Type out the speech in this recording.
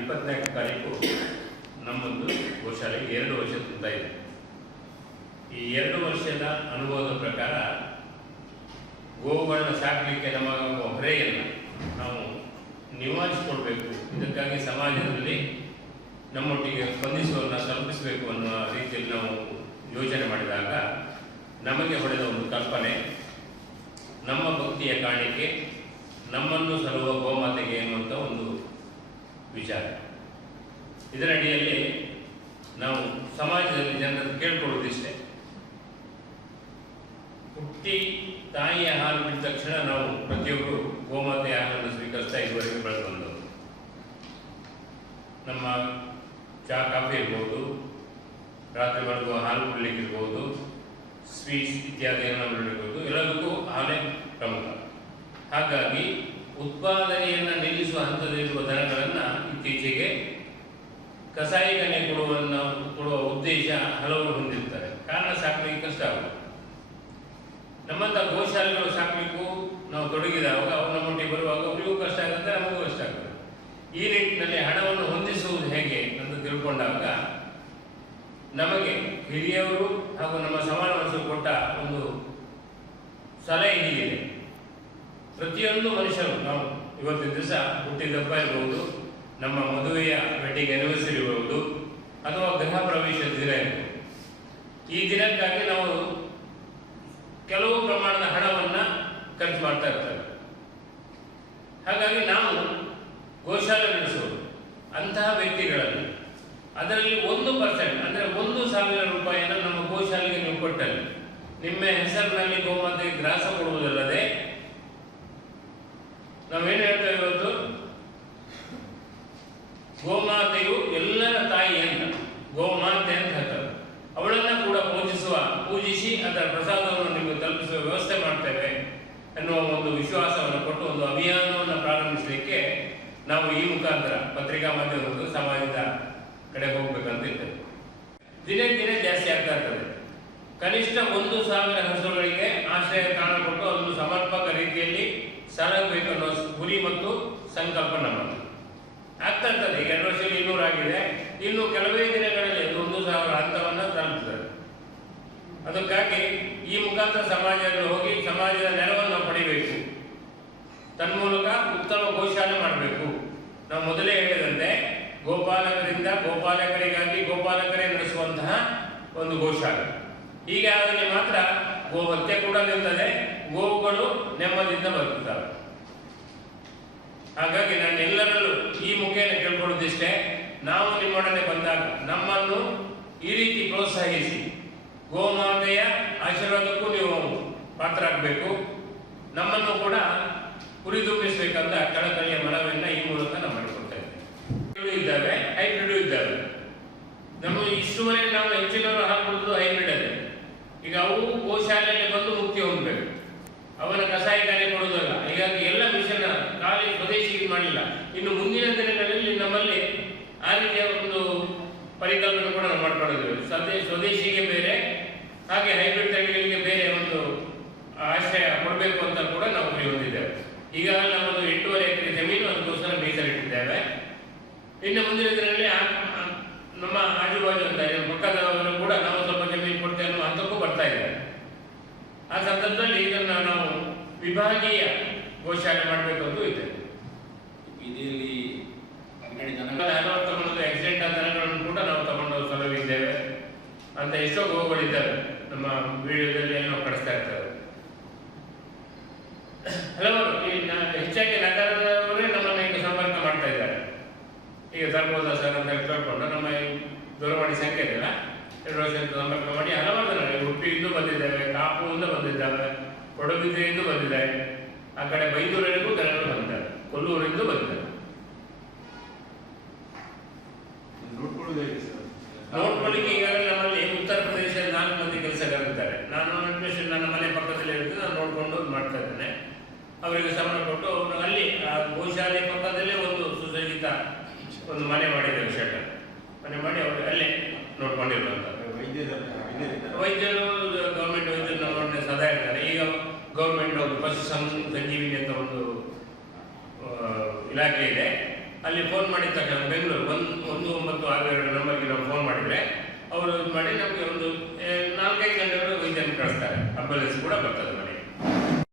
ಇಪ್ಪತ್ನಾಲ್ಕು ತಾರೀಕು ನಮ್ಮದು ಗೋಶಾಲೆಗೆ ಎರಡು ವರ್ಷ ತುಂಬ ಇದೆ. ಈ ಎರಡು ವರ್ಷದ ಅನುಭವದ ಪ್ರಕಾರ ಗೋವುಗಳನ್ನ ಸಾಕಲಿಕ್ಕೆ ನಮಗೆ ಹೊರೆಯನ್ನು ನಾವು ನಿವಾರಿಸಿಕೊಳ್ಬೇಕು ಇದಕ್ಕಾಗಿ ಸಮಾಜದಲ್ಲಿ ನಮ್ಮೊಟ್ಟಿಗೆ ಸ್ಪಂದಿಸುವನ್ನು, ತಲುಪಿಸಬೇಕು ಅನ್ನುವ ರೀತಿಯಲ್ಲಿ ನಾವು ಯೋಚನೆ ಮಾಡಿದಾಗ ನಮಗೆ ಹೊಡೆದ ಒಂದು ಕಲ್ಪನೆ, ನಮ್ಮ ಭಕ್ತಿಯ ಕಾಣಿಕೆ, ನಮ್ಮನ್ನು ಸಲುವ ಗೋಮಾತೆಗೆ ಎನ್ನುವಂಥ ಒಂದು ವಿಚಾರ. ಇದರಡಿಯಲ್ಲಿ ನಾವು ಸಮಾಜದಲ್ಲಿ ಜನರನ್ನು ಕೇಳ್ಕೊಳ್ಳೋದಿಷ್ಟೇ. ಹುಟ್ಟಿ ತಾಯಿಯ ಹಾಲು ಬಿಟ್ಟ ತಕ್ಷಣ ನಾವು ಪ್ರತಿಯೊಬ್ಬರು ಗೋಮಾತೆಯ ಹಾಲನ್ನು ಸ್ವೀಕರಿಸ್ತಾ ಇದುವರೆಗೆ ಬೆಳೆದು ಬಂದವರು. ನಮ್ಮ ಚಾ ಕಾಫಿ ಇರ್ಬೋದು, ರಾತ್ರಿ ಮಲಗುವ ಹಾಲು ಕುಡಲಿಕ್ಕಿರ್ಬೋದು ಸ್ವೀಟ್ಸ್ ಇತ್ಯಾದಿ ಇರ್ಬೋದು, ಎಲ್ಲದಕ್ಕೂ ಹಾಲೇ ಪ್ರಮುಖ. ಹಾಗಾಗಿ ಉತ್ಪಾದನೆಯನ್ನು ನಿಲ್ಲಿಸುವ ಇತ್ತೀಚೆಗೆ ಕಸಾಯಿಖಾನೆ ಕೊಡುವನ್ನ, ಕೊಡುವ ಉದ್ದೇಶ ಹಲವರು ಹೊಂದಿರ್ತಾರೆ. ಕಾರಣ ಸಾಕಲಿಕ್ಕೆ ಕಷ್ಟ ಆಗುತ್ತೆ ನಮ್ಮಂಥ ಗೋಶಾಲೆಗಳು ಸಾಕಬೇಕು ನಾವು ತೊಡಗಿದಾಗ ಅವ್ರ ನಮ್ಮೊಟ್ಟಿಗೆ ಬರುವಾಗ ಅವರಿಗೂ ಕಷ್ಟ ಆಗುತ್ತೆ, ನಮಗೂ ಕಷ್ಟ ಆಗುತ್ತೆ. ಈ ನಿಟ್ಟಿನಲ್ಲಿ ಹಣವನ್ನು ಹೊಂದಿಸುವುದು ಹೇಗೆ ಅಂತ ತಿಳ್ಕೊಂಡಾಗ ನಮಗೆ ಹಿರಿಯವರು ಹಾಗೂ ನಮ್ಮ ಸಮಾನ ಮನಸ್ಸು ಕೊಟ್ಟ ಒಂದು ಸಲಹೆ ಹೀಗಿದೆ. ಪ್ರತಿಯೊಂದು ಮನುಷ್ಯರು, ನಾವು ಇವತ್ತಿನ ದಿವಸ ಹುಟ್ಟಿದಪ್ಪ ಇರ್ಬೋದು ನಮ್ಮ ಮದುವೆಯ ವೆಡ್ಡಿಂಗ್ ಇರ್ಬೋದು ಅಥವಾ ಗೃಹ ಪ್ರವೇಶದ ದಿನ ಈ ದಿನಕ್ಕಾಗಿ ನಾವು ಕೆಲವು ಪ್ರಮಾಣದ ಹಣವನ್ನ ಖರ್ಚು ಮಾಡ್ತಾ ಇರ್ತಾರೆ ಹಾಗಾಗಿ ನಾವು ಗೋಶಾಲೆ ನಡೆಸುವುದು ಅಂತಹ ವ್ಯಕ್ತಿಗಳಲ್ಲಿ ಅದರಲ್ಲಿ ಒಂದು ಪರ್ಸೆಂಟ್ ಅಂದ್ರೆ ಒಂದು ಸಾವಿರ ರೂಪಾಯಿಯನ್ನು ನಮ್ಮ ಗೋಶಾಲೆಗೆ ನೀವು ಕೊಟ್ಟಲ್ಲಿ ನಿಮ್ಮ ಹೆಸರಿನಲ್ಲಿ ಗೋಮಾತೆಗೆ ಗ್ರಾಸ ಕೊಡುವುದಲ್ಲದೆ ನಾವೇನು ಅದರ ಪ್ರಸಾದವನ್ನು ನಿಮಗೆ ತಲುಪಿಸುವ ವ್ಯವಸ್ಥೆ ಮಾಡ್ತೇವೆ ಎನ್ನುವ ಒಂದು ವಿಶ್ವಾಸವನ್ನು ಕೊಟ್ಟು ಒಂದು ಅಭಿಯಾನವನ್ನು ಪ್ರಾರಂಭಿಸಲಿಕ್ಕೆ ನಾವು ಈ ಮುಖಾಂತರ ಪತ್ರಿಕಾ ಮಾಧ್ಯಮದ ಸಮಾಜದ ಕಡೆ ಹೋಗ್ಬೇಕಂತ ಇದ್ದೇವೆ. ದಿನೇ ದಿನೇ ಜಾಸ್ತಿ ಆಗ್ತಾ ಇರ್ತದೆ. ಕನಿಷ್ಠ ಒಂದು ಸಾವಿರ ಹಸುಗಳಿಗೆ ಆಶ್ರಯ ತಾಣ ಕೊಟ್ಟು ಅದನ್ನು ಸಮರ್ಪಕ ರೀತಿಯಲ್ಲಿ ಸಾರಬೇಕು ಅನ್ನೋ ಗುರಿ ಮತ್ತು ಸಂಕಲ್ಪ ನಮ್ಮದು. ಆಗ್ತಾ ಇರ್ತದೆ. ಎರಡು ವರ್ಷದಲ್ಲಿ ಇನ್ನೂರು ಆಗಿದೆ ಇನ್ನು ಕೆಲವೇ ದಿನಗಳಲ್ಲಿ ಒಂದು ಸಾವಿರ ಹಂತವನ್ನು ತಲುಪ್ತದೆ ಅದಕ್ಕಾಗಿ ಈ ಮುಖಾಂತರ ಸಮಾಜದಲ್ಲಿ ಹೋಗಿ ಸಮಾಜದ ನೆರವನ್ನು ಪಡಿಬೇಕು. ತನ್ಮೂಲಕ ಉತ್ತಮ ಘೋಷಣೆ ಮಾಡಬೇಕು. ನಾವು ಮೊದಲೇ ಹೇಳಿದಂತೆ ಗೋಪಾಲಕರಿಂದ ಗೋಪಾಲಕರಿಗಾಗಿ ಗೋಪಾಲಕರೇ ನಡೆಸುವಂತಹ ಒಂದು ಘೋಷಣೆ ಹೀಗೆ ಆದರೆ ಮಾತ್ರ ಗೋಹತ್ಯೆ ಕೂಡ ನಿಲ್ತದೆ, ಗೋವುಗಳು ನೆಮ್ಮದಿಯಿಂದ ಬದುಕುತ್ತವೆ ಹಾಗಾಗಿ ನಾನು ಎಲ್ಲರಲ್ಲೂ ಈ ಮುಖೇನ ಕೇಳ್ಕೊಳ್ಳೋದಿಷ್ಟೇ ನಾವು ನಿಮ್ಮೊಡನೆ ಬಂದಾಗ ನಮ್ಮನ್ನು ಈ ರೀತಿ ಪ್ರೋತ್ಸಾಹಿಸಿ. ಗೋಮಾತೆಯ ಆಶೀರ್ವಾದಕ್ಕೂ ನೀವು ಪಾತ್ರರಾಗಬೇಕು. ನಮ್ಮನ್ನು ಕೂಡ ಹುರಿದುಂಬಿಸಬೇಕಂತ ಕಳಕಳಿಯ ಮನವಿಯನ್ನ ಈ ಮೂಲಕ ನಾವು ಮಾಡಿಕೊಡ್ತೇವೆ ಇದ್ದಾವೆ. ಹೈಬ್ರಿಡ್ ಇದ್ದಾವೆ ನಮ್ಮ ಇಷ್ಟುವರೆಗೆ ನಾವು ಹೆಚ್ಚಿನವರು ಹಾಕುವುದು ಹೈಬ್ರಿಡ್ ಅದೇ ಈಗ ಅವು ಗೋಶಾಲೆಯಲ್ಲಿ ಬಂದು ಮುಕ್ತಿ ಹೊಂದಬೇಕು. ಅವನ ಕಸಾಯಿಖಾನೆ ಕೊಡುವುದಲ್ಲ. ಹೀಗಾಗಿ ಎಲ್ಲ ಮಿಷನ್ ಖಾಲಿ ಸ್ವದೇಶಿಗೆ ಮಾಡಿಲ್ಲ. ಇನ್ನು ಮುಂದಿನ ದಿನಗಳಲ್ಲಿ ನಮ್ಮಲ್ಲಿ ಆ ರೀತಿಯ ಒಂದು ಪರಿಕಲ್ಪನೆ ಕೂಡ ನಾವು ಮಾಡ್ಕೊಂಡಿದ್ದೇವೆ ಸ್ವದೇ ಸ್ವದೇಶಿಗೆ ಬೇರೆ ಹಾಗೆ ಹೈಬ್ರಿಡ್ ತಳಿಗಳಿಗೆ ಬೇರೆ ಒಂದು ಆಶ್ರಯ ಕೊಡಬೇಕು ಅಂತ ಕೂಡ ನಾವು ಗುರಿ ಹೊಂದಿದ್ದೇವೆ. ಈಗಾಗಲೇ ನಮ್ಮದು ಎಂಟೂವರೆ ಎಕರೆ ಜಮೀನು ಅದಕ್ಕೋಸ್ಕರ ಮೀಸಲಿಟ್ಟಿದ್ದೇವೆ ಇನ್ನು ಮುಂದಿನ ದಿನಗಳಲ್ಲಿ ನಮ್ಮ ಆಜುಬಾಜು ಅಂತ ಪಕ್ಕದವರು ಕೂಡ ನಾವು ಸ್ವಲ್ಪ ಜಮೀನು ಕೊಡ್ತೇವೆ ಅನ್ನೋ ಹಂತಕ್ಕೂ ಬರ್ತಾ ಇದ್ದಾರೆ ಆ ಸಂದರ್ಭದಲ್ಲಿ ಇದನ್ನು ನಾವು ವಿಭಾಗೀಯ ಘೋಷಣೆ ಮಾಡಬೇಕು ಅಂತ ಇದೆ. ಇದರಲ್ಲಿ ಹಲವಾರು ತಗೊಂಡು ದನಗಳನ್ನು ಕೂಡ ನಾವು ತಗೊಂಡು ಸಲಹಿದ್ದೇವೆ ಅಂತ ಎಷ್ಟೋ ಗೋವುಗಳಿದ್ದಾವೆ ನಮ್ಮ ವಿಡಿಯೋದಲ್ಲಿ ಏನೋ ಕಳಿಸ್ತಾ ಇರ್ತಾರೆ ಹಲವಾರು ಈ ಹೆಚ್ಚಾಗಿ ನಗರದವರೇ ನಮ್ಮನ್ನು ಈಗ ಸಂಪರ್ಕ ಮಾಡ್ತಾ ಇದ್ದಾರೆ. ಈಗ ತರ್ಬೋದ ಸರ್ ಅಂತ ಕೇಳ್ಕೊಂಡು ನಮ್ಮ ಈ ದೂರವಾಣಿ ಸಂಖ್ಯೆ ಇದೆಯಲ್ಲ, ಎರಡು ವರ್ಷದಿಂದ ಸಂಪರ್ಕ ಮಾಡಿ ಹಲವಾರು ಜನ ಉಡುಪಿಯಿಂದ ಬಂದಿದ್ದಾರೆ ಕಾಪುವಿಂದ ಬಂದಿದ್ದಾವೆ ಕೊಡಗುದ್ರೆಯಿಂದ ಬಂದಿದ್ದಾರೆ, ಆ ಕಡೆ ಬೈದೂರಿಗೂ ಜನಗಳು ಬಂದಿದ್ದಾರೆ ಕೊಲ್ಲೂರಿಂದ ಬಂದಿದ್ದಾರೆ. ನೋಡ್ಕೊಳ್ಳಿಕ್ಕೆ ಈಗಾಗಲೇ ನಮ್ಮಲ್ಲಿ ಉತ್ತರ ಪ್ರದೇಶದಲ್ಲಿ ನಾಲ್ಕು ಮಂದಿ ಕೆಲಸಗಾರಿದ್ದಾರೆ ನಾನು ಅಡ್ಮಿಷನ್ ನನ್ನ ಮನೆ ಪಕ್ಕದಲ್ಲಿ ಇರುತ್ತೆ, ನಾನು ನೋಡಿಕೊಂಡು ಮಾಡ್ತಾ ಇದ್ದೇನೆ. ಅವರಿಗೆ ಸಂಬಳ ಕೊಟ್ಟು ಅಲ್ಲಿ ಗೋಶಾಲೆ ಪಕ್ಕದಲ್ಲೇ ಒಂದು ಸುಸಜ್ಜಿತ ಒಂದು ಮನೆ ಮಾಡಿದ್ದಾರೆ ಶೆಡ್ ಮನೆ ಮಾಡಿ ಅವರು ಅಲ್ಲೇ ನೋಡ್ಕೊಂಡಿರುವಂಥ ವೈದ್ಯರ, ಗೌರ್ಮೆಂಟ್ ವೈದ್ಯರು ನೋಡಿ ಸದಾ ಇರ್ತಾರೆ ಈಗ ಗೌರ್ಮೆಂಟ್ ಒಂದು ಪಶು ಸಂಜೀವಿನಿ ಅಂತ ಒಂದು ಇಲಾಖೆ ಇದೆ. ಅಲ್ಲಿ ಫೋನ್ ಮಾಡಿದ ತಕ್ಷಣ ಬೆಂಗಳೂರು. ಒಂದು ಒಂದು ಒಂಬತ್ತು ಆರು ಎರಡು ನಂಬರ್ಗೆ ನಾವು ಫೋನ್ ಮಾಡಿದರೆ ಅವರು ಮಾಡಿ ನಮಗೆ ಒಂದು ನಾಲ್ಕೈದು ಗಂಟೆಗಳು ವೈದ್ಯರನ್ನು ಕಳಿಸ್ತಾರೆ. ಅಂಬುಲೆನ್ಸ್ ಕೂಡ ಬರ್ತದೆ ಮನೆಗೆ.